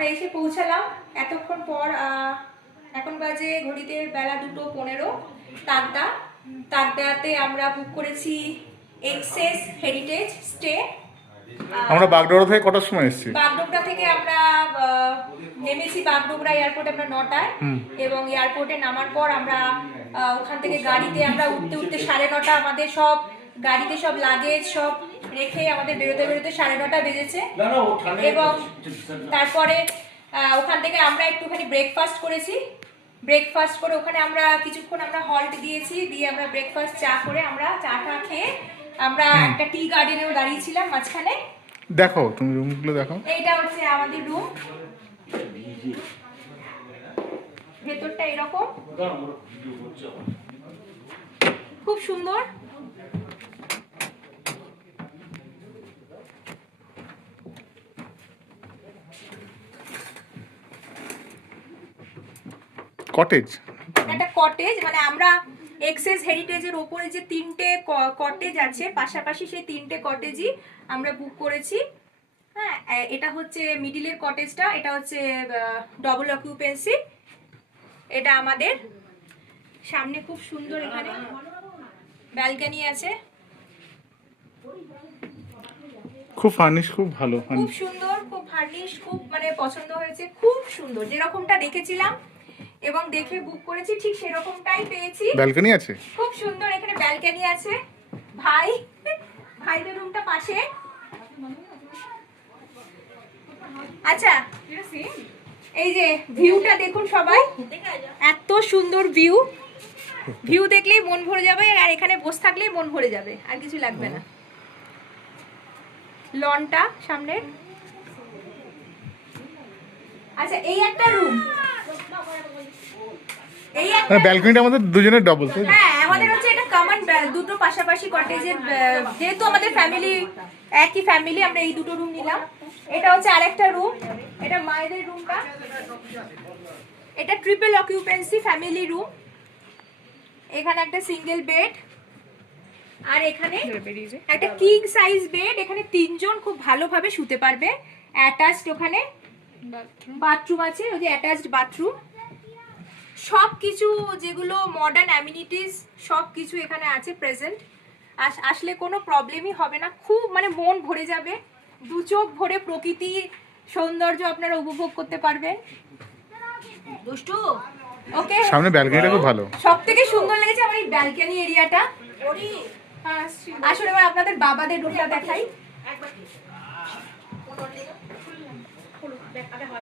আমরা এসে পৌঁছালাম এতক্ষণ পর। এখন বাজে ঘড়িতে বেলা 2:15। তাকদাতে আমরা বুক করেছি এক্সেস হেরিটেজ স্টে। আমরা বাগডোগরা থেকে কটার সময় এসেছি? বাগডোগরা থেকে আমরা নেমেছি বাগডোগরা এয়ারপোর্টে আমরা 9টায়, এবং এয়ারপোর্টে নামার পর আমরা ওখান থেকে গাড়িতে আমরা উঠতে 9:30 আমাদের সব গাড়িতে সব লাগেজ সব রেখে আমাদের বেরোতে 9:30 বেজেছে। এবং তারপরে ওখান থেকে আমরা একটুখানি ব্রেকফাস্ট করেছি। ব্রেকফাস্ট করে ওখানে আমরা কিছুক্ষণ আমরা হল্ট দিয়েছি, দিয়ে আমরা ব্রেকফাস্ট চা করে আমরা চা খেয়ে আমরা একটা টি গার্ডেনেও দাঁড়িয়েছিলাম মাঝখানে। দেখো তুমি রুমগুলো দেখো। এইটা হচ্ছে আমাদের রুম, ভেতরটা এরকম খুব সুন্দর। কটেজ, একটা কটেজ, মানে আমরা এক্সেস হেরিটেজের ওপরে যে 3টে কটেজ আছে পাশাপাশি, সেই 3টে কটেজই আমরা বুক করেছি। হ্যাঁ, এটা হচ্ছে মিডিলের কটেজটা, এটা হচ্ছে ডবল অকুপেন্সি। এটা আমাদের সামনে খুব সুন্দর, এখানে ব্যালকনি আছে, খুব ফার্নিশ, খুব ভালো, খুব সুন্দর, খুব ফার্নিশ, খুব মানে পছন্দ হয়েছে, খুব সুন্দর, যেরকমটা দেখেছিলাম এবং দেখে বুক করেছি ঠিক সেরকমটাই পেয়েছি। ব্যালকনি আছে, খুব সুন্দর, এখানে ব্যালকনি আছে। ভাইদের রুমটা পাশে। আচ্ছা, এই যে ভিউটা দেখুন সবাই, এত সুন্দর ভিউ দেখলেই মন ভরে যাবে, আর এখানে বসে থাকলেই মন ভরে যাবে, আর কিছু লাগবে না। লনটা সামনে। আচ্ছা, এই একটা রুম, এই একটা ব্যালকনিটা আমাদের দুজনের ডবল। হ্যাঁ, আমাদের হচ্ছে এটা কমন, দুটো পাশাপাশি কটেজের, যেহেতু আমাদের ফ্যামিলি একই ফ্যামিলি, আমরা এই দুটো রুম নিলাম। এটা হচ্ছে আরেকটা রুম, এটা মায়েদের রুমটা, এটা ট্রিপল অকুপেন্সি ফ্যামিলি রুম। এখানে একটা সিঙ্গেল বেড, আর এখানে একটা কিং সাইজ বেড। এখানে 3 জন খুব ভালোভাবে শুতে পারবে। অ্যাটাচড ওখানে বাথরুম আছে, ওই যে অ্যাটাচড বাথরুম। সবকিছু যেগুলো মডার্ন অ্যামিনিটিস সবকিছু এখানে আছে প্রেজেন্ট। আসলে কোনো প্রবলেমই হবে না, খুব মানে মন ভরে যাবে, দু চোখ ভরে প্রকৃতির সৌন্দর্য আপনারা উপভোগ করতে পারবেন। দুষ্টু, ওকে। সামনে ব্যালকনিটা খুব ভালো, সবথেকে সুন্দর লেগেছে আমার এই ব্যালকনি এরিয়াটা। আসলে এবার আপনাদের বাবাদের রুমটা দেখাই।